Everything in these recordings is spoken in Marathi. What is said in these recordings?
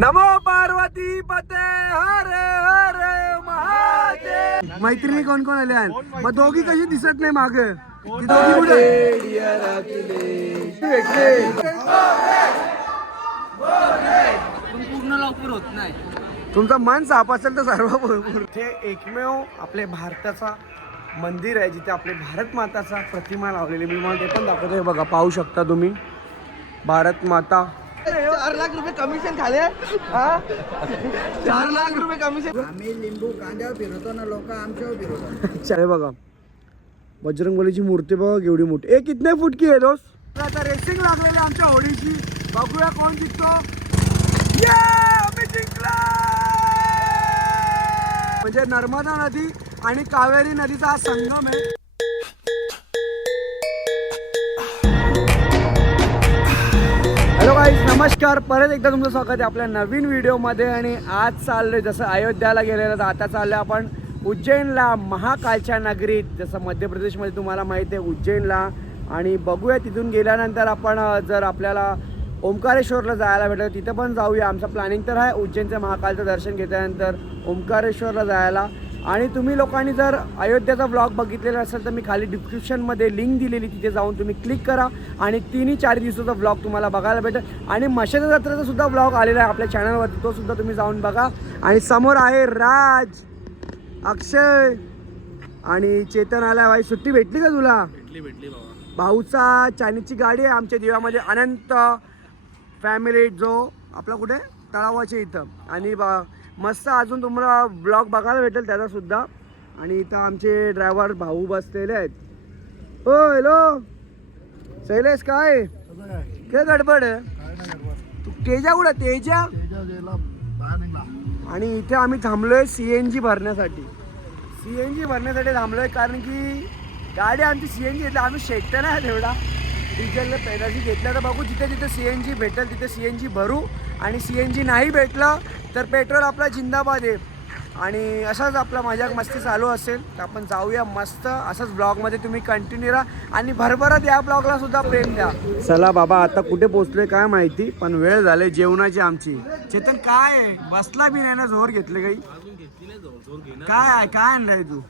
नमो पार्वती पते हर हर महादेव. मैत्रिणी कोण कोण आल्या मग दोघी कशी दिसत नाही माग? दोघी कुठे पण पूर्ण लवकर होत नाही तुमचं मन साफ असेल तर सर्व बरोबर हे एकमेव आपले भारताचा मंदिर आहे जिथे आपले भारत माताचा प्रतिमा लावलेली मी मला ते पण दाखवतो. हे बघा पाहू शकता तुम्ही. भारत माता चार लाख रुपये कमिशन खाले. चार लाख रुपये कमिशन आम्ही लिंबू कांद्यावर फिरवतो ना लोक आमच्यावर फिरवतो हे बघा. बजरंगबलीची मूर्ती बघा केवढी मोठी. ए कितने फूट की आहे दोस्त? आता रेसिंग लागलेली आमच्या होडीची. बघूया कोण जिंकतो. ये, आम्ही जिंकलो! म्हणजे नर्मदा नदी आणि कावेरी नदीचा हा संगम आहे. नमस्कार परत एकदा तुमचं स्वागत आहे आपल्या नवीन व्हिडिओमध्ये आणि आज चाललोय जसं अयोध्याला गेलेलं तर आता चाललं आपण उज्जैनला महाकालच्या नगरीत. जसं मध्य प्रदेशमध्ये तुम्हाला माहिती आहे उज्जैनला. आणि बघूया तिथून गेल्यानंतर आपण जर आपल्याला ओंकारेश्वरला जायला भेटलं तिथं पण जाऊया. आमचं प्लॅनिंग तर आहे उज्जैनचं महाकालचं दर्शन घेतल्यानंतर ओंकारेश्वरला जायला. आणि तुम्ही लोकांनी जर अयोध्याचा ब्लॉग बघितलेला असेल तर मी खाली डिस्क्रिप्शनमध्ये लिंक दिलेली तिथे जाऊन तुम्ही क्लिक करा आणि तिन्ही चार दिवसाचा ब्लॉग तुम्हाला बघायला भेटेल. आणि मशाच्या जत्रेचा सुद्धा ब्लॉग आलेला आहे आपल्या चॅनलवरती तो सुद्धा तुम्ही जाऊन बघा. आणि समोर आहे राज अक्षय आणि चेतन आला भाई सुट्टी भेटली का तुला? भेटली भेटली बाबा. भाऊचा चायनीजची गाडी आहे आमच्या दिव्यामध्ये अनंत फॅमिली जो आपला कुठे? तळावाच्या इथं. आणि बा मस्त अजून तुम्हाला ब्लॉग बघायला भेटेल त्याचा सुद्धा. आणि इथं आमचे ड्रायव्हर भाऊ बसलेले आहेत. हो हॅलो शैलेश काय? काय गडबड? आहे तू तेजा कुठं? तेजा? आणि इथे आम्ही थांबलोय सी एन जी भरण्यासाठी. सी एन जी भरण्यासाठी थांबलोय कारण की गाडी आमची सी एन जी घेतली. आम्ही शेकते नाही तेवढा. डिझेलला पैदाशी घेतल्या तर बघू जिथे जिथे सी एन जी भेटेल तिथे सी एन जी भरू. आणि सी एन जी नाही भेटलं तर पेट्रोल आपला जिंदाबाद आहे. आणि असाच आपला मजाक मस्ती चालू असेल तर आपण जाऊया मस्त असंच ब्लॉगमध्ये तुम्ही कंटिन्यू राहा. आणि भरभरात या ब्लॉगला सुद्धा प्रेम द्या. चला बाबा आता कुठे पोहोचलोय काय माहिती पण वेळ झाले जेवणाची आमची. चेतन काय बसला बी नाही ना जोर घेतले काही? काय आहे? काय आणलंय तू?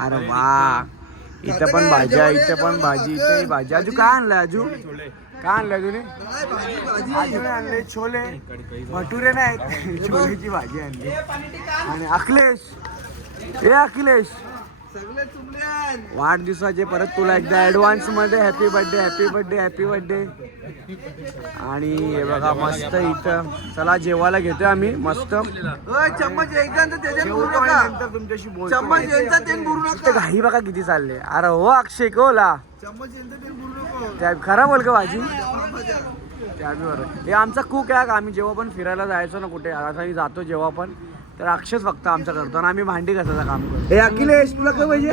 अरे वा. इथं पण भाजी आहे इथं पण भाजी इथं भाजी. अजू काय आणलंय अजू आणलंय तुने? अजून आणले छोले। भटुरे नाहीत छोलेची भाजी आणली आणि अखिलेश ए अखिलेश। वाढदिवसाचे परत तुला एकदा ऍडव्हान्समध्ये happy birthday happy birthday happy birthday आणि हे बघा मस्त इथं. चला जेवायला घेतोय आम्ही मस्त. चम्मच एकदा तुमच्याशी चम्मच घाई बघा किती चालले. अरे हो अक्षय कोला. चम्मच त्या खरा बोल का भाजी त्या बरोबर हे आमचा कुक आहे का आम्ही जेव्हा पण फिरायला जायचो ना कुठे आता जातो जेव्हा पण तर अक्षयच फक्त आमचा करतो आणि आम्ही भांडी घासायचं काम करतो. हे अखिलेश तुला काय पाहिजे?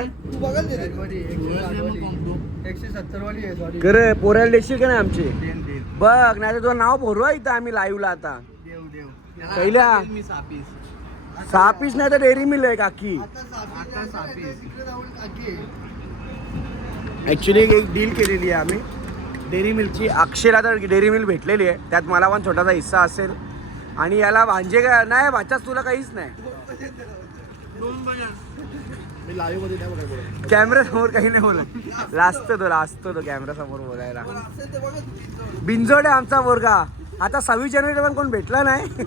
सत्तर खरं पोरायला देशील का नाही आमची? बघ नाही तर तुझं नाव भरू इथं आम्ही लाईव्हला आता. पहिल्या सहा पीस नाही तर डेअरी मिल आहे काकी. ॲक्च्युली एक डील केलेली आहे आम्ही. डेअरी मिल्कची अक्षयला तर डेअरी मिल्क भेटलेली आहे. त्यात मला पण छोटासा हिस्सा असेल. आणि याला भांजे काय नाही भाच्याच तुला काहीच नाही. कॅमेरा समोर काही नाही बोलत. लाजतो तो लाजतो तो कॅमेरा समोर बोलायला बिंजोड आहे आमचा मुलगा आता सव्वीस जानेवारी पण कोण भेटला नाही.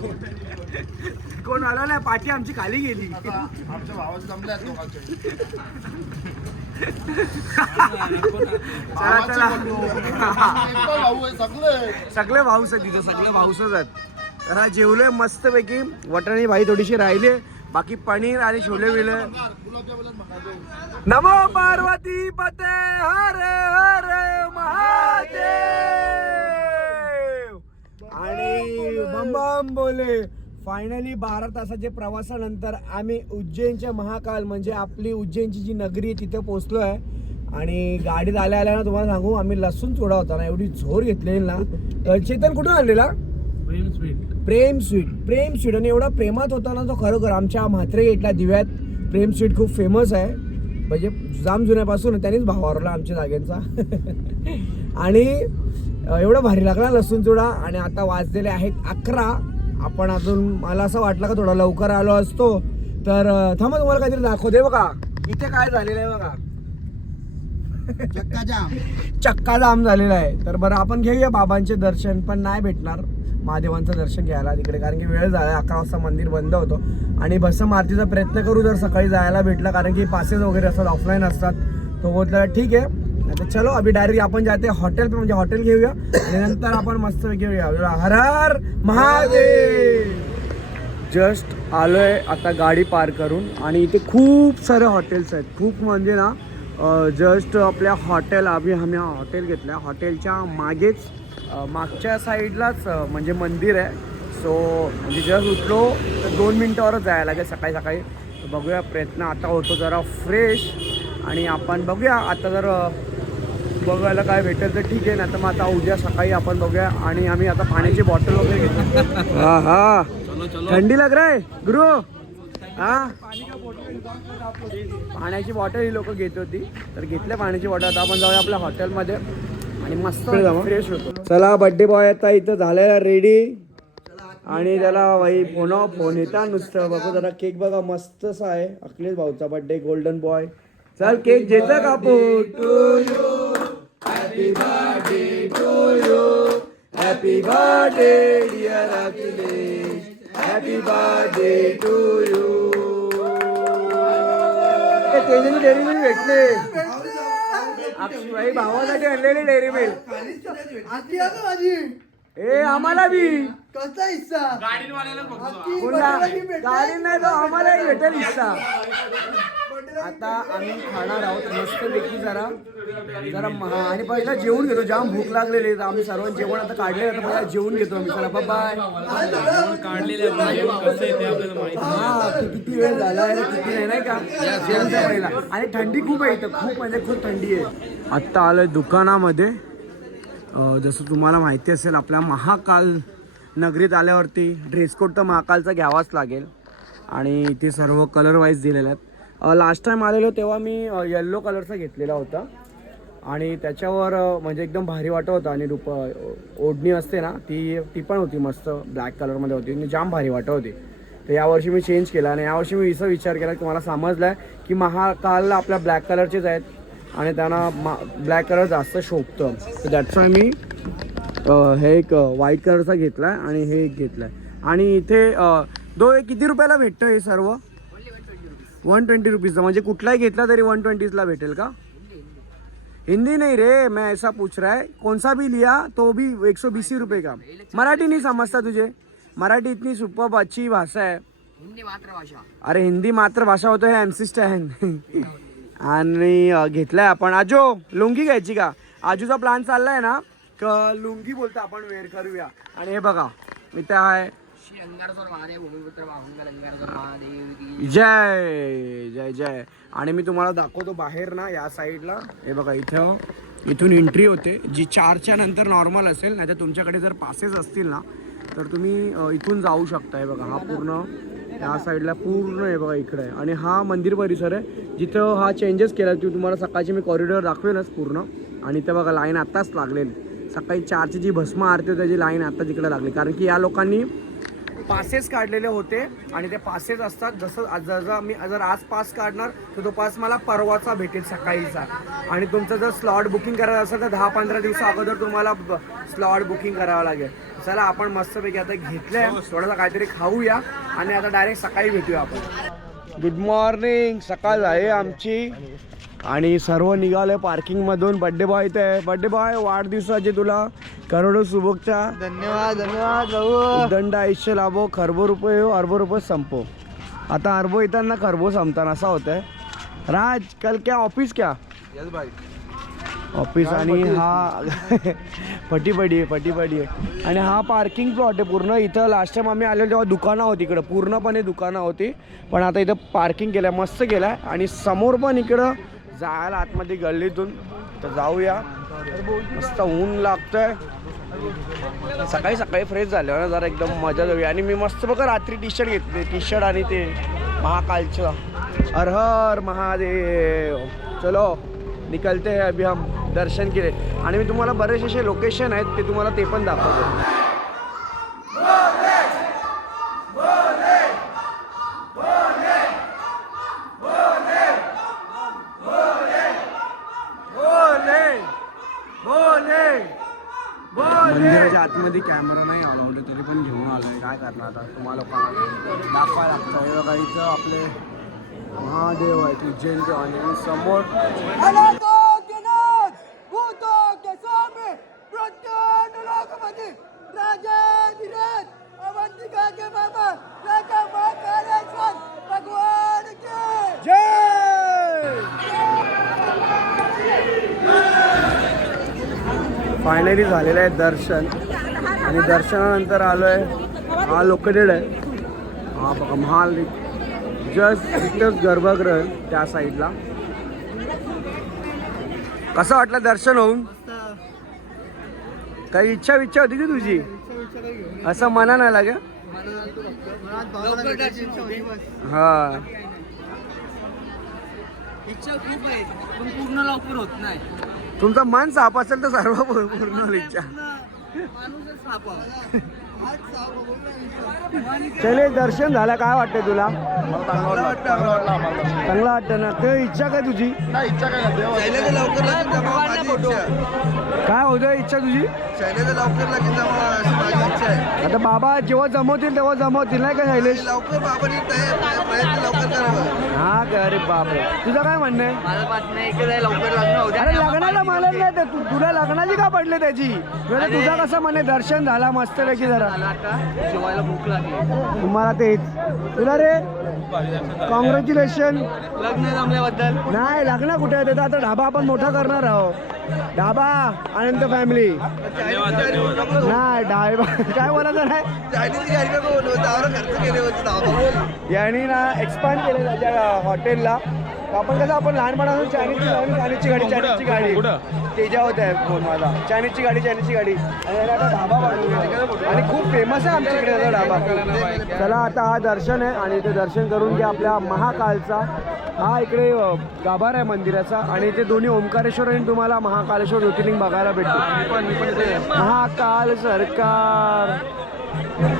कोण आला नाही पाठी आमची खाली गेली. चला चला. सगळे. भाऊस आहेत तिथे सगळे भाऊसच आहेत. तर हा जेवलोय मस्त पैकी वटाणी भाई थोडीशी राहिले बाकी पनीर आणि छोले बिले. नमो पार्वती पते. हर हर महादेव. आणि बम बम बोले. फायनली बारा तासाच्या प्रवासानंतर आम्ही उज्जैनच्या महाकाल म्हणजे आपली उज्जैनची जी नगरी आहे तिथे पोहोचलो आहे. आणि गाडीत आल्या आल्या ना तुम्हाला सांगू आम्ही लसूण चोडा होता ना एवढी झोर घेतलेली ना. अ, चेतन कुठून आणलेला? Prem sweet. Prem sweet Prem sweet. आणि एवढा प्रेमात होता ना तो खरोखर आमच्या म्हात्रे गेटला दिव्यात प्रेम स्वीट खूप फेमस आहे. म्हणजे जाम जुन्यापासून त्यांनीच भाव हरवला आमच्या जागेंचा. आणि एवढं भारी लागला लसूण चुडा. आणि आता वाजलेले आहेत अकरा. आपण अजून मला असं वाटलं का थोडा लवकर आलो असतो. तर थांबा तुम्हाला काहीतरी दाखवते बघा. इथे काय झालेलं आहे बघा. चक्का जाम चक्का जाम झालेला आहे. तर बरं आपण घेऊया बाबांचे दर्शन पण नाही भेटणार. महादेवांचं दर्शन घ्यायला तिकडे कारण की वेळ झाला अकरा वाजता मंदिर बंद होतो. आणि भस्म आरतीचा प्रयत्न करू जर सकाळी जायला भेटला कारण की पासेस वगैरे असतात ऑफलाईन असतात. तो बोलला ठीक आहे तर चलो अभि डायरेक्ट आपण जाते हॉटेल पे म्हणजे हॉटेल घेऊया. नंतर आपण मस्त घेऊया. हर हर महादेव! जस्ट आलोय आता गाडी पार करून आणि इथे खूप सारे हॉटेल्स आहेत. खूप म्हणजे ना जस्ट आपल्या हॉटेल आम्ही आम्ही हॉटेल घेतलं हॉटेलच्या मागेच मागच्या साईडलाच म्हणजे मंदिर आहे. सो म्हणजे जस्ट उठलो तर दोन मिनटावरच जायला लागेल सकाळी सकाळी. बघूया प्रयत्न आता होतो जरा फ्रेश आणि आपण बघूया आता जर बघायला काय भेटेल तर ठीक आहे ना तर मग आता उद्या सकाळी आपण बघूया आणि आम्ही आता पाण्याची बॉटल वगैरे घेतो. हा हा. थंडी लग रहा है गुरु. हा? पाण्याची बॉटल ही लोक घेत होती तर घेतल्या पाण्याची बॉटल आता आपण जाऊया आपल्या हॉटेलमध्ये आणि मस्त फ्रेश होतो. चला बर्थडे बॉय आता इथं झालेला रेडी आणि त्याला भाई फोन फोन येता नुसतं. बघू जरा केक बघा मस्तच आहे. अखिलेश भाऊचा बर्थडे गोल्डन बॉय चल केक घेतला कापू happy birthday to you happy birthday dear Akhilesh happy birthday to you तेजनी dairy milk भेटले. अक्षय भावासाठी आणलेली डेअरी मिल्क ए आम्हाला बी. कसा हिस्सा? पुन्हा गाडी नाही तर आम्हालाही भेटेल हिस्सा. आता आम्ही खाणार आहोत. मस्तपैकी जरा जरा महा आणि पहिला जेवून घेतो. जाम भूक लागलेली आहे. तर आम्ही सर्वांनी जेवण आता काढले आता पहिला जेवून घेतो आम्ही. चला बाय हा किती वेळ झाला आहे किती नाही नाही का? जेवण पहिला. आणि थंडी खूप आहे इथं. खूप म्हणजे खूप थंडी आहे. आत्ता आलोय दुकानामध्ये. जसं तुम्हाला माहिती असेल आपल्या महाकाल नगरीत आल्यावरती ड्रेस कोड तर महाकालचा घ्यावाच लागेल. आणि ते सर्व कलर वाईज दिलेले आहेत. लास्ट टाईम आलेलो तेव्हा मी येल्लो कलरचा घेतलेला होता. आणि त्याच्यावर म्हणजे एकदम भारी वाटत होता आणि रुप ओढणी असते ना ती ती पण होती मस्त ब्लॅक कलरमध्ये होती आणि जाम भारी वाटत होती. तर यावर्षी मी चेंज केला आणि यावर्षी मी असं विचार केला की मला समजलं आहे की महाकालला आपल्या ब्लॅक कलरचेच आहेत आणि त्यांना मा ब्लॅक कलर जास्त शोभतं. तर दॅट्स वाय मी हे एक व्हाईट कलरचा घेतला आहे आणि हे एक घेतलं आहे आणि इथे दो किती रुपयाला भेटतं हे सर्व? वन ट्वेंटी रुपीजचं म्हणजे कुठलाही घेतला तरी वन ट्वेंटीजला भेटेल का? हिंदी नहीं रे मैं ऐसा पूछ रहा है. कौन सा भी लिया तो भी एक सौ बीस रुपये का. मराठी नहीं समझता तुझे. मराठी इतनी सुपर अच्छी भाषा है. हिंदी मातृभाषा. अरे हिंदी मातृभाषा होतं हे एम सी स्टॅन आणि घेतलाय आपण. आजो लुंगी घ्यायची का? आजूचा प्लॅन चाललाय ना? क लुंगी बोलतो आपण वेअर करूया. आणि हे बघा इथे आहे. श्री महादेव भूमिपुत्र महादेव की जय जय जय. आणि मी तुम्हाला दाखवतो बाहेर ना या साईडला हे बघा इथं इथून एंट्री होते. जी चारच्या नंतर नॉर्मल असेल नाही तर तुमच्याकडे जर पासेस असतील ना तर तुम्ही इथून जाऊ शकता. हे बघा हा पूर्ण या साईडला पूर्ण हे बघा इकडे आहे. आणि हा मंदिर परिसर आहे. जिथं हा चेंजेस केला की तुम्हाला सकाळची मी कॉरिडॉर दाखवेनच पूर्ण. आणि इथं बघा लाईन आत्ताच लागलेली. सकाळी चारची जी भस्म आरती होती त्याची लाईन आत्ता इकडे लागली. कारण की या लोकांनी पासेस काढलेले होते आणि ते पासेस असतात जसं जसं मी जर आज पास काढणार तर तो पास मला परवाचा भेटेल सकाळीचा. आणि तुमचं जर स्लॉट बुकिंग करायचं असेल तर दहा पंधरा दिवसा अगोदर तुम्हाला स्लॉट बुकिंग करावं लागेल. चला आपण मस्तपैकी आता घेतलंय. थोडंसं काहीतरी खाऊया आणि आता डायरेक्ट सकाळी भेटूया आपण. गुड मॉर्निंग सकाळ आहे आमची. आणि सर्व निघाले पार्किंगमधून. बड्डे बॉय इथे आहे. बड्डे बॉय वाढदिवसाची तुला. करोडो शुभेच्छा. धन्यवाद धन्यवाद भाऊ. दंड आयुष्य लाभो खरबो रुपये हो अर्बो रुपये संपो. आता अर्बो येताना खरबो संपताना असं होत आहे राज कल क्या ऑफिस क्या? यस भाई ऑफिस आणि हा फटी पडी आहे फटी पडी आहे. आणि हा पार्किंग प्लॉट आहे. पूर्ण इथं लास्ट टाइम आम्ही आलेलो तेव्हा दुकानं होती इकडं. पूर्णपणे दुकानं होती. पण आता इथं पार्किंग केलं मस्त केलं आहे आणि समोर पण इकडं जायला आतमध्ये गल्लीतून. तर जाऊया. मस्त ऊन लागतंय. सकाळी सकाळी फ्रेश झालं ना जरा एकदम मजा जाऊया आणि मी मस्त बघा रात्री टी शर्ट घेतले. टी शर्ट आणि ते महाकालचं. हर हर महादेव. चलो निकलते हैं अभी हम. दर्शन केले आणि मी तुम्हाला बरेचसे असे लोकेशन आहेत ते तुम्हाला ते पण दाखवतो. आतमध्ये कॅमेरा नाही अलाउड तरी पण घेऊन आलोय. काय करणार आता? तुम्हाला लोकांना दाखवायला लागतं. हे बघा इथं आपले महादेव आहेत उज्जैनचे आणि समोर फायनली झालेलं आहे दर्शन. आणि दर्शनानंतर आलो आहे हा लोकेटेड आहे. हा बघा महाल जस्ट इथंच गर्भगृह त्या साईडला. कसं वाटलं दर्शन होऊन? काही इच्छा विच्छा होती की तुझी? असं मना नाही लागे हा. इच्छा खूप आहे पण पूर्ण लवकर होत नाही. तुमचा मन साफ असेल तर सर्व पूर्ण इच्छा. माणूसच सापा चले दर्शन झालं. काय वाटतंय तुला? चांगलं वाटतं ना. ते इच्छा काय तुझी. काय होतं इच्छा तुझी? आता बाबा जेव्हा जमवतील तेव्हा जमवतील नाही का शैलेश? हा का? अरे बापरे. तुझं काय म्हणणं आहे? अरे लग्नाला मला. नाही तुला लग्नाची का पडले त्याची. तुझा कसं म्हणे दर्शन झाला मस्त पैकी जरा. मला आता. जेवायला भूक लागली. तुम्हाला तेच. तुला रे? कॉंग्रॅच्युलेशन लग्न जमल्याबद्दल. नाही लग्न कुठे आहे? त्याचा आता ढाबा आपण मोठा करणार आहोत. ढाबा आनंद फॅमिली नाही ढाबा काय बोलायचं नाही यांनी ना एक्सपांड केलं त्याच्या हॉटेलला आपण कसं आपण लहानपणापासून चायनीजची गाडी चायनीजची गाडी चायनीजची गाडी. तेजा होत आहे फोन माझा चायनीजची गाडी चायनीजची गाडी. आणि याला आता ढाबा वाढवला आणि खूप फेमस आहे आमच्या इकडे याचा ढाबा चला आता हा दर्शन आहे आणि ते दर्शन करून घ्या आपल्या महाकालचा. हा इकडे गाभार आहे मंदिराचा आणि इथे दोन्ही ओंकारेश्वर आणि तुम्हाला महाकालेश्वर ज्योतिर्लिंग बघायला भेटतो महाकाल सरकार.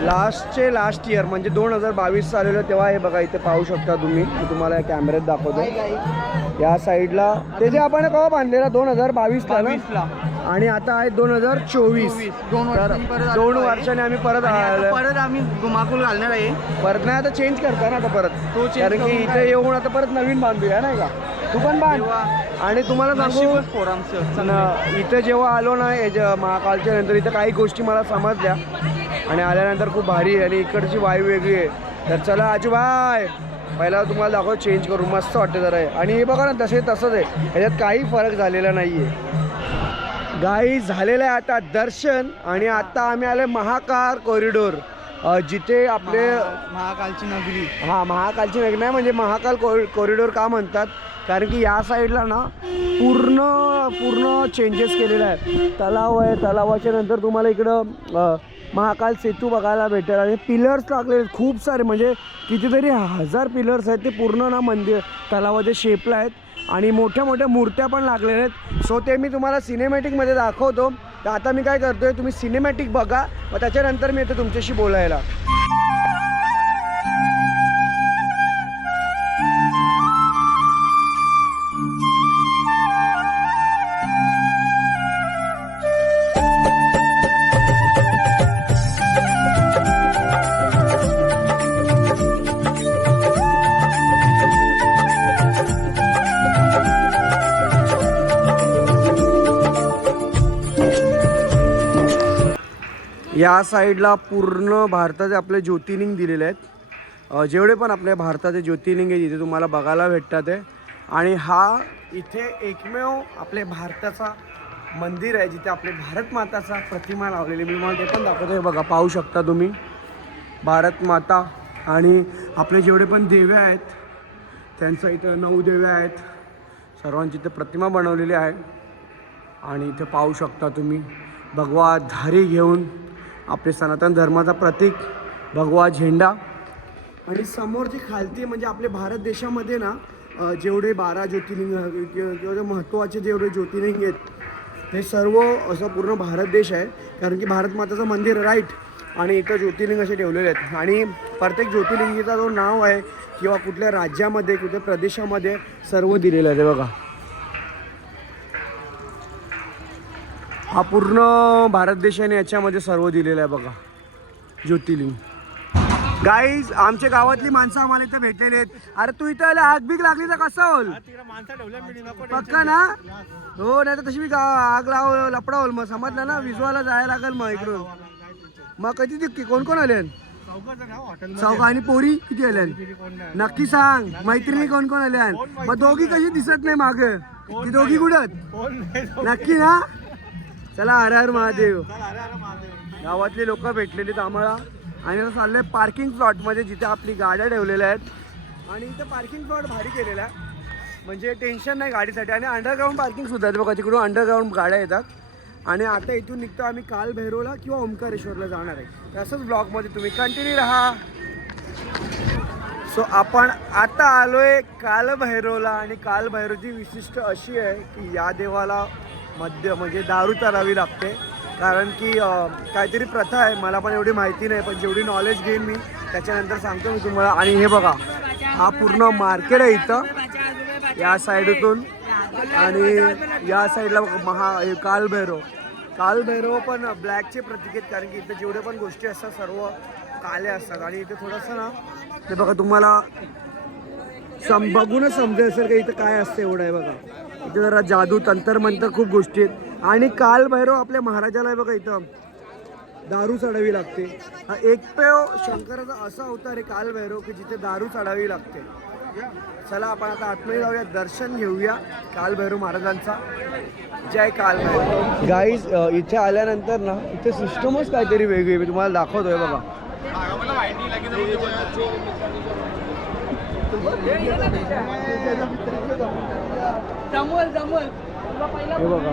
लास्टचे लास्ट इयर म्हणजे दोन हजार बावीस आलेलं तेव्हा हे बघा इथे पाहू शकता तुम्ही. मी तुम्हाला या कॅमेऱ्यात दाखवतो. या साईडला ते जे आपण केव्हा बांधलेला दोन हजार बावीसला ना? आणि आता आहे दोन हजार चोवीस. दोन वर्षांनी आम्ही परत. परत आम्ही गुमाकूल घालणार आहे. परत नाही आता चेंज करता ना आता परत. तो कारण की इथे येऊन आता परत नवीन बांधूया नाही का? तू पण बांध. आणि तुम्हाला सांगू इथं जेव्हा आलो ना महाकालच्या नंतर इथं काही गोष्टी मला समजल्या. आणि आल्यानंतर खूप भारी आहे आणि इकडची वायू वेगळी आहे. तर चला आजूबाय पहिला तुम्हाला दाखव चेंज करून मस्त वाटतं जरा हे. आणि हे बघा ना तसे तसंच आहे. ह्याच्यात काही फरक झालेला नाही आहे गाई झालेलं आहे आता दर्शन आणि आता आम्ही आले महाकाल कॉरिडोर जिथे आपले महाकालची नगरी. हा महाकालची नगरी. नाही म्हणजे महाकाल कॉरि कॉरिडोर का म्हणतात? कारण की या साईडला ना पूर्ण पूर्ण चेंजेस केलेले आहे तलाव आहे. तलावाच्या नंतर तुम्हाला इकडं महाकाल सेतू बघायला भेटेल. आणि पिलर्स लागलेले आहेत खूप सारे. म्हणजे कितीतरी हजार पिलर्स आहेत ते पूर्ण ना मंदिर तलावाच्या शेपला आहेत. आणि मोठ्या मोठ्या मूर्त्या पण लागलेल्या आहेत. सो ते मी तुम्हाला सिनेमॅटिकमध्ये दाखवतो. तर आता मी काय करतो आहे तुम्ही सिनेमॅटिक बघा. मग त्याच्यानंतर मी येतो तुमच्याशी बोलायला. या साईडला पूर्ण भारताचे आपले ज्योतिर्लिंग दिलेले आहेत. जेवढे पण आपल्या भारताचे ज्योतिर्लिंग आहे तिथे तुम्हाला बघायला भेटतात आहे आणि हा इथे एकमेव आपले भारताचा मंदिर आहे जिथे आपले भारत माताचा प्रतिमा लावलेली मी मला ते पण दाखवतो. हे बघा पाहू शकता तुम्ही. भारत माता आणि आपले जेवढे पण देवे आहेत त्यांचं इथं नऊ देव्या आहेत. सर्वांची इथे प्रतिमा बनवलेली आहे. आणि इथे पाहू शकता तुम्ही भगवा धारी घेऊन आपले सनातन धर्माचा प्रतीक भगवा झेंडा. आणि समोर जी खालती म्हणजे आपल्या भारत देशामध्ये ना जेवढे बारा ज्योतिर्लिंग जेवढे किंवा जे महत्त्वाचे जेवढे ज्योतिर्लिंग आहेत हे सर्व असं पूर्ण भारत देश आहे. कारण की भारत माताचं मंदिर राईट आणि इथं ज्योतिर्लिंग असे ठेवलेले आहेत. आणि प्रत्येक ज्योतिर्लिंगीचा जो नाव आहे किंवा कुठल्या राज्यामध्ये कुठल्या प्रदेशामध्ये सर्व दिलेलं आहे ते बघा. हा पूर्ण भारत देशाने याच्यामध्ये सर्व दिलेलं आहे बघा. ज्योतिर्लिंग. गाईज आमच्या गावातली माणसं आम्हाला इथं भेटलेली आहेत. अरे तू इथं आले आग बीग लागली तर कसं? होईल पक्का ना? हो नाही तर तशी मी आग लाव लपडावल मग. समजलं ना? विजवाला जायला लागेल मग इकडून. मग कधी ते कोण कोण आले? चौका आणि पोरी किती आल्या नक्की सांग. मैत्रिणी कोण कोण आल्या मग दोघी कशी दिसत नाही माग? ती दोघी कुठं नक्की ना? चला हर हर महादेव. गावातले लोक भेटलेले आहेत आम्हाला. आणि आता चाललंय पार्किंग प्लॉटमध्ये जिथे आपली गाड्या ठेवलेल्या आहेत. आणि इथं पार्किंग प्लॉट भारी केलेला आहे. म्हणजे टेन्शन नाही गाडीसाठी. आणि अंडरग्राऊंड पार्किंग सुद्धा आहे बघा तिकडून अंडरग्राऊंड गाड्या येतात. आणि आता इथून निघतो आम्ही काल भैरवला किंवा ओंकारेश्वरला जाणार आहे. तर असंच ब्लॉगमध्ये तुम्ही कंटिन्यू राहा. सो आपण आता आलोय कालभैरवला आणि कालभैरवची विशिष्ट अशी आहे की या देवाला मद्य म्हणजे दारू चालावी लागते. कारण की काहीतरी प्रथा आहे. मला पण एवढी माहिती नाही पण जेवढी नॉलेज घेईन मी त्याच्यानंतर सांगतो मी तुम्हाला. आणि हे बघा हा पूर्ण मार्केट आहे इथं या साईडतून आणि या साईडला महा कालभैरव. कालभैरव पण ब्लॅकचे प्रतीक आहेत कारण की इथं जेवढे पण गोष्टी असतात सर्व काले असतात. आणि इथे थोडंसं ना ते बघा तुम्हाला सम बघूनच समजेल असेल का इथं काय असतं एवढं आहे बघा. इथे जरा जादू तंत्र मंत्र खूप गोष्टी आहेत. आणि काल भैरव आपल्या महाराजाला बघा इथं. दारू चढावी लागते. हा एकपेव शंकराचा असा अवतार आहे काल भैरव की जिथे दारू चढावी लागते. चला आपण आता आतमध्ये जाऊया दर्शन घेऊया काल भैरव महाराजांचा. जय काल भैरव. गाईज इथे आल्यानंतर ना इथे सिस्टमच काहीतरी वेगळी मी तुम्हाला दाखवतोय बघा. हे बघा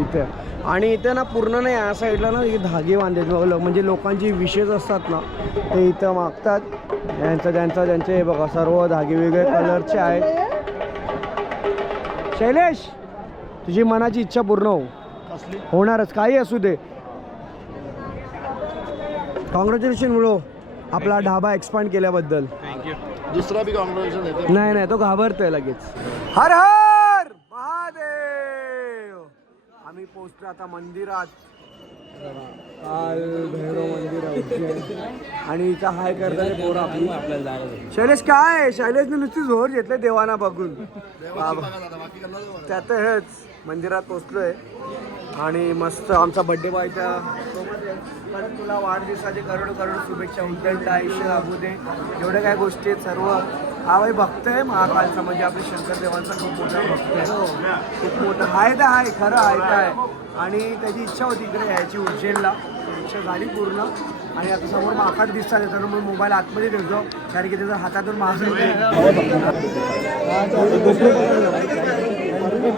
इथे. आणि इथे ना पूर्ण नाही या साईडला ना हे धागे बांधले म्हणजे लोकांची विशेष असतात ना ते इथं मागतात. यांचं त्यांचं त्यांचे हे बघा सर्व धागे वेगळे कलरचे आहेत. शैलेश तुझी मनाची इच्छा पूर्ण हो. होणारच काही असू दे. कॉंग्रॅच्युलेशन मुळो आपला ढाबा एक्सपांड केल्याबद्दल. दुसरा बी नाही नाही तो घाबरतोय लगेच. हर हर महादेव आम्ही पोहोचलो आता मंदिरात. काल भैरव मंदिर आहे उज्जैन. आणि इथं हाय करताना पोरं आपली. शैलेश काय? शैलेशने नुसती झोर घेतले देवाना बघून. बाबा. त्यात मंदिरात मंदिरात पोचलोय आणि मस्त आमचा बड्डे बॉयच्या सोबत आहे. परत तुला वाढदिवसाचे करोड करोड शुभेच्छा उद्दंड आयुष्य लाभू दे एवढ्या काय गोष्टी आहेत सर्व. हा भाई भक्त आहे महाकालचा म्हणजे आपले शंकरदेवांचा खूप मोठा भक्त आहे. हो. खूप मोठा. आहे तर आहे खरं आहे तर आहे आणि त्याची इच्छा होती इकडे यायची उज्जैनला. इच्छा झाली पूर्ण. आणि आता समोर माकाट दिसतात तर मग मोबाईल आतमध्ये ठेवतो. कारण की त्याचा हातातून मास हर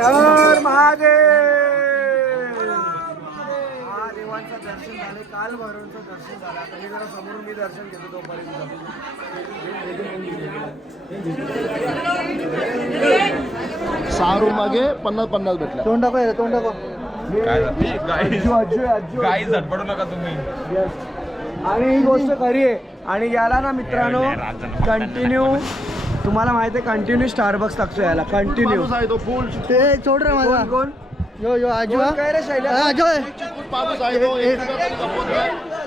हर महादेव महादेवांचं दर्शन झाले काल भैरवांचं दर्शन झालं. आता मी जरा समोरून मी दर्शन घेतो तोपर्यंत. सहा रूम मागे पन्नास पन्नास भेटल्या तोंड तोंड अज्जू अज्जू काही झटपडू नका तुम्ही. Yes. आणि ही गोष्ट खरी आहे. आणि याला ना मित्रांनो कंटिन्यू तुम्हाला माहिती आहे कंटिन्यू स्टारबक्स लागतो याला. कंटिन्यू आहे तो? फुल ते सोड रे माझा. कोण? यो यो आजू काय रे शैल्या? पाऊस आहे तो एक रुपया तरी जपत नाही.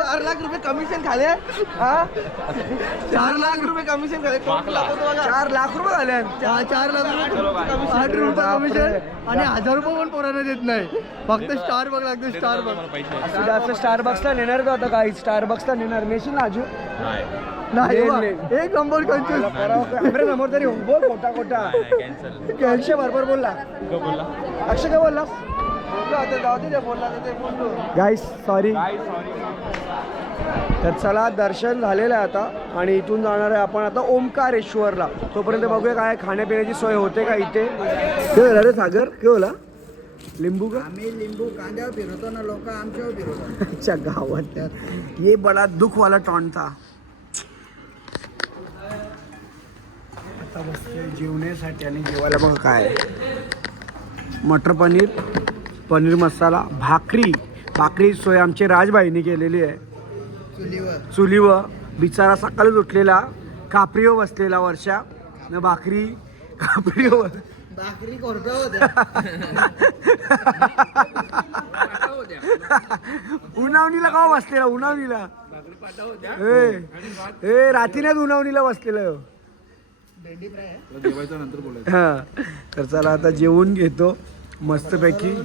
चार लाख रुपये कमिशन खाले. हा? चार लाख रुपये कमिशन खाले. चार लाख रुपये झाले चार लाख रुपये आठ रुपये कमिशन आणि हजार रुपये पण पोरांना देत नाही. फक्त स्टार बघ लागतो स्टार बघ. असं असं स्टार बक्सला नेणार का आता काही? स्टार बक्सला नेणार. नेशील ना आजू नाही. बा. एक नंबर कन्फ्युज कॅमेरा समोर तरी हो. बोल खोटा. खोटा कॅन्सल अक्षय बरोबर बोलला. बोलला? अक्षय काय बोलला? गाईस सॉरी तर चला दर्शन झालेलं आहे आता. आणि इथून जाणार आहे आपण आता ओंकारेश्वरला तोपर्यंत बघूया काय खाण्यापिण्याची सोय होते का इथे. केवळ रे सागर? केवला लिंबू का? आम्ही लिंबू कांद्यावर फिरवतो ना लोक आमच्यावर फिरवतात. अच्छा गावात. ये बडा दुख वाला टॉनचा. आता बसतोय जेवण्यासाठी आणि जेवायला बघा काय. मटर पनीर. पनीर मसाला भाकरी. भाकरी सोय आमची राजबाईंनी केलेली आहे. चुलीवर. चुलीवर. बिचारा सकाळीच उठलेला. कापरीवर बसलेला वर्षा. न भाकरी. कापरीवर. भाकरी उन्हावणीला का बसलेला उन्हावणीला. ए ए रात्रीनेच उन्हावणीला बसलेला? हा. तर चला आता जेवून घेतो. मस्तपैकी.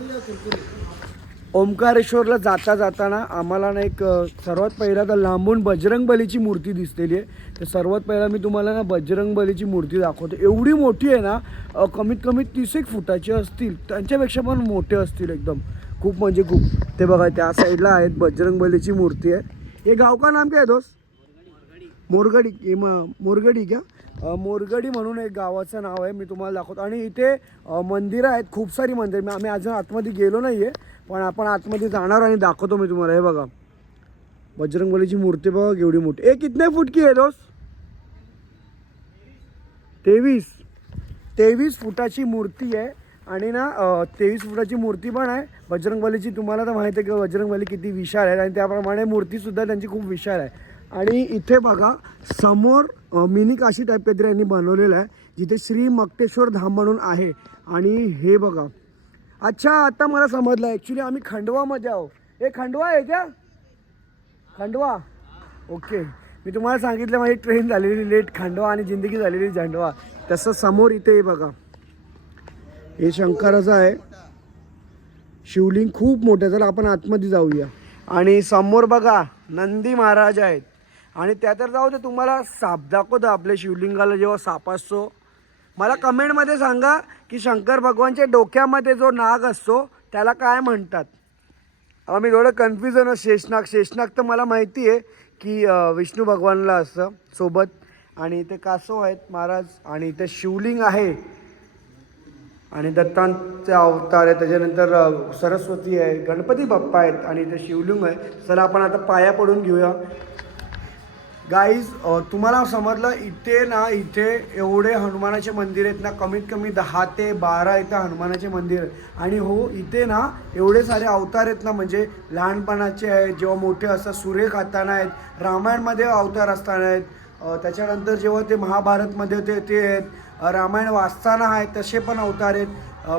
ओंकारेश्वरला जाता जाताना आम्हाला ना एक सर्वात पहिला तर लांबून बजरंग बलीची मूर्ती दिसलेली आहे. तर सर्वात पहिला मी तुम्हाला ना बजरंग बलीची मूर्ती दाखवतो. एवढी मोठी आहे ना कमीत कमी तीस एक फुटाची असतील. त्यांच्यापेक्षा पण मोठे असतील एकदम. खूप म्हणजे खूप. ते बघा त्या साईडला आहेत बजरंग बलीची मूर्ती आहे. हे गाव का नाम काय आहे दोस्त? मोरगडी. हे म- मोरगडी का? मोरगडी म्हणून एक गावाचं नाव आहे मी तुम्हाला दाखवतो. आणि इथे मंदिरं आहेत खूप सारी मंदिर. मी आम्ही अजून आतमध्ये गेलो नाही आहे पण आपण आतमध्ये जाणार आणि दाखवतो मी तुम्हाला. हे बघा. बजरंगबलीची मूर्ती बघा एवढी मोठी. ए कितने फूट की आहे दोस्त? तेवीस. तेवीस फुटाची मूर्ती आहे. आणि ना तेवीस फुटाची मूर्ती पण आहे. बजरंगबलीची तुम्हाला तर माहिती आहे की बजरंगबली किती विशाल आहे. आणि त्याप्रमाणे मूर्तीसुद्धा त्यांची खूप विशाल आहे. आणि इथे बघा समोर मिनी काशी टाईप काहीतरी यांनी बनवलेलं आहे जिथे श्री मक्तेश्वर धाम म्हणून आहे. आणि हे बघा. अच्छा आता मला समजलं ॲक्च्युली आम्ही खंडवामध्ये आहो हे खंडवा आहे का? खंडवा? ओके मी तुम्हाला सांगितलं माझी ट्रेन झालेली लेट खंडवा आणि जिंदगी झालेली झंडवा. तसं समोर इथे हे बघा. हे शंकराचं आहे. शिवलिंग खूप मोठं आहे. चला आपण आतमध्ये जाऊया. आणि समोर बघा नंदी महाराज आहेत. आणि त्या तर जाऊ दे तुम्हाला साप दाखवतो आपल्या शिवलिंगाला जेव्हा साप असतो. मला कमेंटमध्ये सांगा की शंकर भगवानच्या डोक्यामध्ये जो नाग असतो त्याला काय म्हणतात? आम्ही थोडं कन्फ्युजन शेषनाग शेषनाग तर मला माहिती आहे की विष्णू भगवानला असतं सोबत. आणि इथे कासव आहेत महाराज. आणि इथे शिवलिंग आहे. आणि दत्तांचे अवतार आहे त्याच्यानंतर सरस्वती आहे गणपती बाप्पा आहेत. आणि इथे शिवलिंग आहे. चला आपण आता पाया पडून घेऊया. गाईज तुम्हाला समजलं इथे ना इथे एवढे हनुमानाचे मंदिर आहेत ना कमीत कमी दहा ते बारा इथं हनुमानाचे मंदिर आहेत. आणि हो इथे ना एवढे सारे अवतार आहेत ना म्हणजे लहानपणाचे आहेत जेव्हा मोठे असतात सूर्य खाताना आहेत रामायणमध्ये अवतार असताना आहेत त्याच्यानंतर जेव्हा ते महाभारतमध्ये ते ते आहेत रामायण वाचताना आहेत तसे पण अवतार आहेत.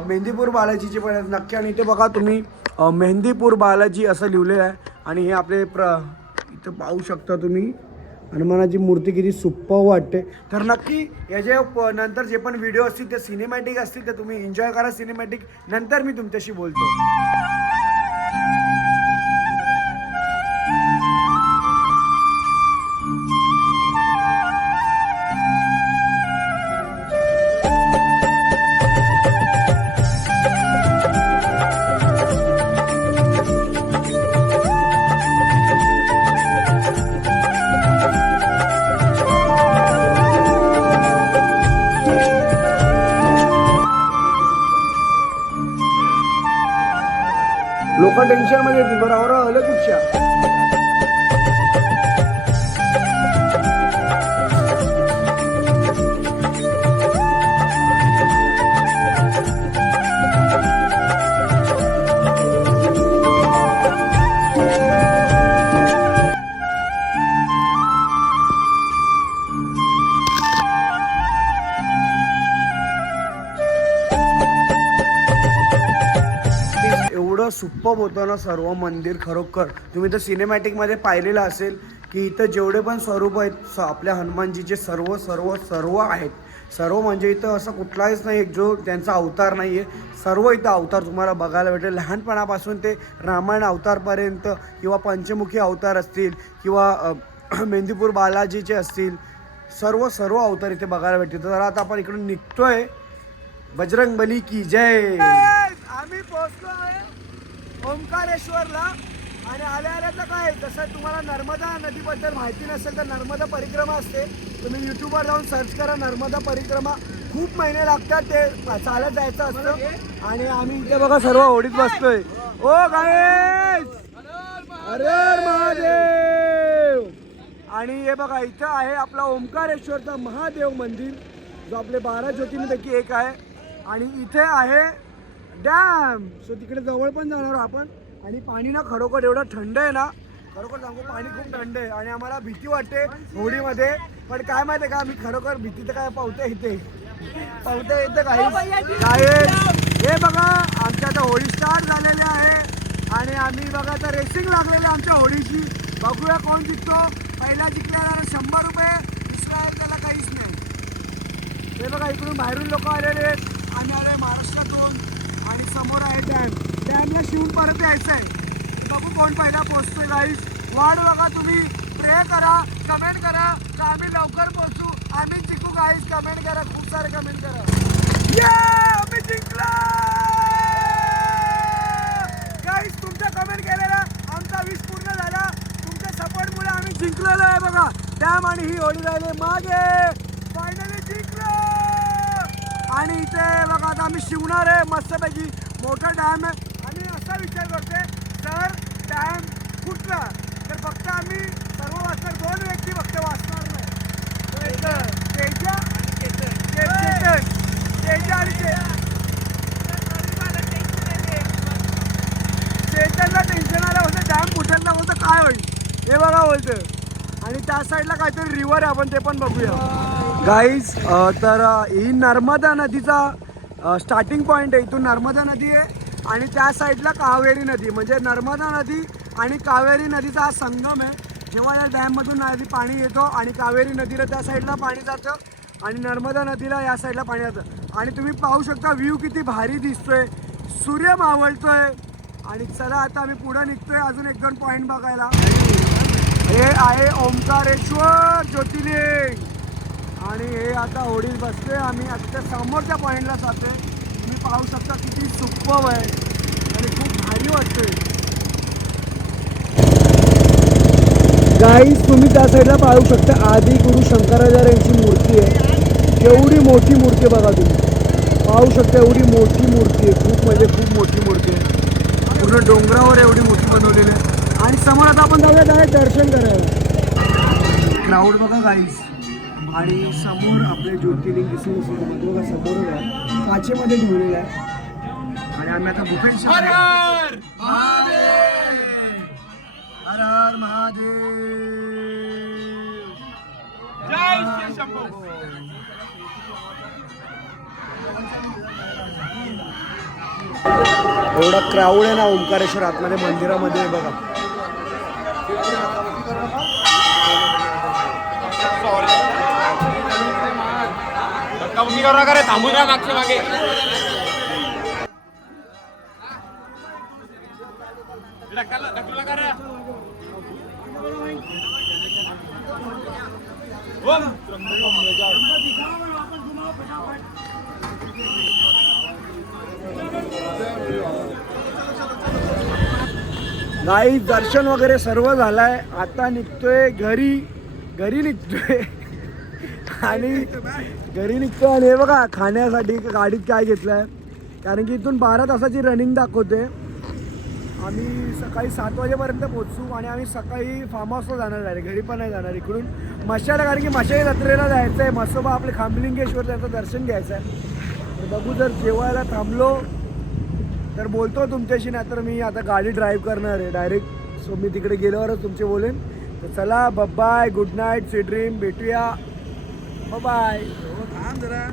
मेहंदीपूर बालाजीचे पण आहेत नक्की. आणि इथे बघा तुम्ही मेहंदीपूर बालाजी असं लिहिलेलं आहे. आणि हे आपले प्र इथं पाहू शकता तुम्ही. हनुमानाची मूर्ती किती सुप्पं वाटते. तर नक्की याचे प- नंतर जे पण व्हिडिओ असतील ते सिनेमॅटिक असतील तर तुम्ही एन्जॉय करा सिनेमॅटिक नंतर मी तुमच्याशी बोलतो. लोक टेन्शनमध्ये येतील. बरोबर आलं कुठच्या सुप्पब होतं ना सर्व मंदिर खरोखर तुम्ही तर सिनेमॅटिकमध्ये पाहिलेलं असेल की इथं जेवढे पण स्वरूप आहेत स- आपल्या हनुमानजीचे सर्व सर्व सर्व आहेत. सर्व म्हणजे इथं असं कुठलाच नाही एक जो त्यांचा अवतार नाही आहे सर्व इथं अवतार तुम्हाला बघायला भेटेल. लहानपणापासून ते रामायण अवतारपर्यंत किंवा पंचमुखी अवतार असतील किंवा मेंदीपूर बालाजीचे असतील सर्व सर्व अवतार इथे बघायला भेटतील तर आता आपण इकडून निघतोय. बजरंगबली की जय. आम्ही पोहोचलो आहे ओंकारेश्वरला आणि आल्या आल्याचं काय? जसं तुम्हाला नर्मदा नदीबद्दल माहिती नसेल तर नर्मदा परिक्रमा असते. तुम्ही यूट्यूबवर जाऊन सर्च करा नर्मदा परिक्रमा. खूप महिने लागतात ते चालत जायचं असतं. आणि आम्ही इथे बघा सर्व होडीत बसतोय. ओ गायस अरे महादेव! आणि हे बघा इथं आहे आपला ओंकारेश्वरचा महादेव मंदिर. जो आपले बारा ज्योतिर्लिंगपैकी एक आहे. आणि इथे आहे डॅम सो तिकडे जवळ पण जाणार आपण. आणि पाणी ना खरोखर एवढं थंड आहे ना खरोखर सांगू पाणी खूप थंड आहे. आणि आम्हाला भीती वाटते होडीमध्ये. पण काय माहिती आहे का मी खरोखर भीती तर काय पावते इथे. पावते इथे काही काय हे बघा आमच्या आता होळी स्टार्ट झालेल्या आहे. आणि आम्ही बघा आता रेसिंग लागलेली आहे आमच्या होळीची. बघूया कोण जिंकतो. पहिला जिंकल्याला शंभर रुपये दुसरा आहे त्याला काहीच नाही. हे बघा इकडून बाहेरून लोक आलेले आहेत. आले महाराष्ट्रातून. आणि समोर आहे डॅम. डॅमला शिवून परत यायचं आहे बघू कोण पहिला पोहोचतोय गाईस वाट बघा तुम्ही. प्रे करा कमेंट करा. तर आम्ही लवकर पोहोचू. आम्ही जिंकू गाईस कमेंट करा. खूप सारे कमेंट करा. ये आम्ही जिंकला! गाईज तुमचा कमेंट केलेला आमचा विष पूर्ण झाला. तुमच्या सपोर्टमुळे आम्ही जिंकलेलो आहे बघा. डॅम आणि ही होळी राहिले मागे. आणि इथे बघा आता आम्ही शिवणार आहे मस्तपैकी. मोठा डॅम आहे. आणि असा विचार करतोय सर डॅम कुठला? तर फक्त आम्ही सर्व वाचणार दोन व्यक्ती फक्त वाचणार नाही. तर तेजा तेजा आणि चेतनला टेन्शन आलं होतं डॅम फुटेल ना होतं काय होईल? हे बघा बोलतं. आणि त्या साईडला काहीतरी रिव्हर आहे आपण ते पण बघूया. गाईज तर ही नर्मदा नदीचा स्टार्टिंग पॉईंट आहे. इथून नर्मदा नदी आहे आणि त्या साईडला कावेरी नदी. म्हणजे नर्मदा नदी आणि कावेरी नदीचा हा संगम आहे. जेव्हा या डॅममधून नदी पाणी येतो आणि कावेरी नदीला त्या साईडला पाणी जातं आणि नर्मदा नदीला या साईडला पाणी जातं. आणि तुम्ही पाहू शकता व्ह्यू किती भारी दिसतोय. सूर्य मावळतोय. आणि चला आता आम्ही पुढे निघतोय. अजून एक दोन पॉईंट बघायला. हे आहे ओंकारेश्वर ज्योतिर्लिंग. आणि हे आता होडीत बसतोय आम्ही आता समोरच्या पॉईंटला जाते तुम्ही पाहू शकता किती सुप्पव आहे. आणि खूप भारी वाटते गाईज तुम्ही त्या साईडला पाहू शकता. आदि गुरु शंकराचार्य यांची मूर्ती आहे. एवढी मोठी मूर्ती बघा तुम्ही. पाहू शकता एवढी मोठी मूर्ती आहे. खूप म्हणजे खूप मोठी मूर्ती आहे. पूर्ण डोंगरावर एवढी मूर्ती बनवलेली आहे. आणि समोर आता आपण जाऊया. काय दर्शन करायला. क्राऊड बघा गाईज आणि समोर आपले ज्योतिर्लिंग दिसून बघा समोर. काचेमध्ये ठेवलेलं आहे. आणि आम्ही आता बुफेट हर हर महादेव! एवढा क्राऊड आहे ना ओंकारेश्वर आतमध्ये मंदिरामध्ये आहे बघा थांबू राहा मागच्या मागे. नाही दर्शन वगैरे सर्व झालंय. आता निघतोय घरी. घरी निघतोय. आणि घरी निघतो आणि हे बघा खाण्यासाठी गाडीत काय घेतलंय. कारण की इथून बारा तासाची रनिंग दाखवते आम्ही सकाळी सात वाजेपर्यंत पोहोचू आणि आम्ही सकाळी फार्म हाऊसला जाणार आहे घरी पण नाही जाणार इकडून मशाला कारण की मशाई जत्रेला जायचं आहे मसोबा आपले खांबलिंगेश्वर त्यांचं दर्शन घ्यायचं आहे बघू जर जेवायला थांबलो तर बोलतो तुमच्याशी नाही तर मी आता गाडी ड्राईव्ह करणार आहे. डायरेक्ट सो मी तिकडे गेल्यावरच तुमचे बोलेन. तर चला bye bye good night see dream भेटूया. बाय थांब जरा